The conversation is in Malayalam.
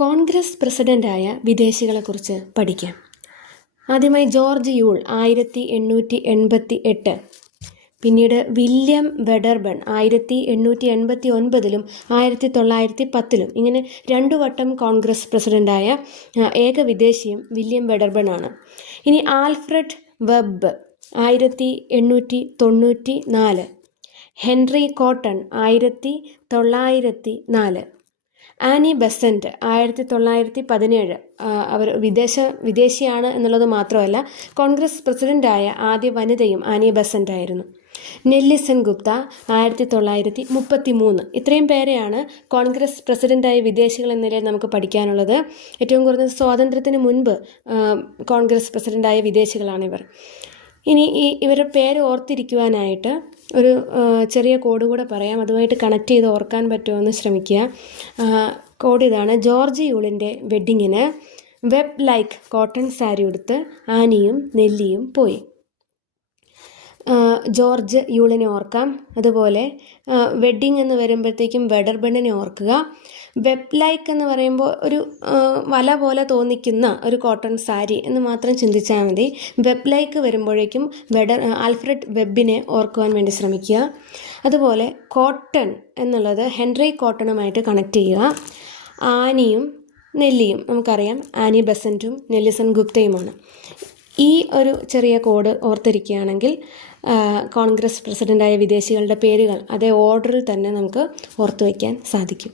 കോൺഗ്രസ് പ്രസിഡൻ്റായ വിദേശികളെക്കുറിച്ച് പഠിക്കാം. ആദ്യമായി ജോർജ് യൂൾ 1888, പിന്നീട് വില്യം വെഡർബൺ 1889 1910. ഇങ്ങനെ 2 വട്ടം കോൺഗ്രസ് പ്രസിഡൻ്റായ ഏക വിദേശിയും വില്യം വെഡർബൺ ആണ്. ഇനി Alfred web 1894, Henry cotton 1904, Annie Besant 1917. അവർ വിദേശിയാണ് എന്നുള്ളത് മാത്രമല്ല, കോൺഗ്രസ് പ്രസിഡൻ്റായ ആദ്യ വനിതയും ആനി ബെസൻറ്റ് ആയിരുന്നു. നെല്ലിസൺ ഗുപ്ത 1933. ഇത്രയും പേരെയാണ് കോൺഗ്രസ് പ്രസിഡൻ്റായ വിദേശികൾ എന്ന നിലയിൽ നമുക്ക് പഠിക്കാനുള്ളത്. ഏറ്റവും കുറഞ്ഞ സ്വാതന്ത്ര്യത്തിന് മുൻപ് കോൺഗ്രസ് പ്രസിഡൻ്റായ വിദേശികളാണിവർ. ഇനി ഇവരുടെ പേര് ഓർത്തിരിക്കുവാനായിട്ട് ഒരു ചെറിയ കോഡ് കൂടെ പറയാം. അതുമായിട്ട് കണക്ട് ചെയ്ത് ഓർക്കാൻ പറ്റുമെന്ന് ശ്രമിക്കുക. കോഡ് ഇതാണ്: ജോർജ് യൂളിൻ്റെ വെഡ്ഡിങ്ങിന് വെബ് ലൈക്ക് കോട്ടൺ സാരി ഉടുത്ത് ആനിയും നെല്ലിയും പോയി. ജോർജ് യൂളിനെ ഓർക്കാം. അതുപോലെ വെഡ്ഡിങ് എന്ന് വരുമ്പോഴത്തേക്കും വെഡർബണിനെ ഓർക്കുക. വെബ് ലൈക്ക് എന്ന് പറയുമ്പോൾ ഒരു വല പോലെ തോന്നിക്കുന്ന ഒരു കോട്ടൺ സാരി എന്ന് മാത്രം ചിന്തിച്ചാൽ മതി. വെബ് ലൈക്ക് വരുമ്പോഴേക്കും ആൽഫ്രഡ് വെബിനെ ഓർക്കുവാൻ വേണ്ടി ശ്രമിക്കുക. അതുപോലെ കോട്ടൺ എന്നുള്ളത് ഹെൻറി കോട്ടണുമായിട്ട് കണക്ട് ചെയ്യുക. ആനിയും നെല്ലിയും നമുക്കറിയാം, ആനി ബെസൻറ്റും നെല്ലിസൺ ഗുപ്തയുമാണ്. ഈ ഒരു ചെറിയ കോഡ് ഓർത്തിരിക്കുകയാണെങ്കിൽ കോൺഗ്രസ് പ്രസിഡൻ്റായ വിദേശികളുടെ പേരുകൾ അതേ ഓർഡറിൽ തന്നെ നമുക്ക് ഓർത്തു വയ്ക്കാൻ സാധിക്കും.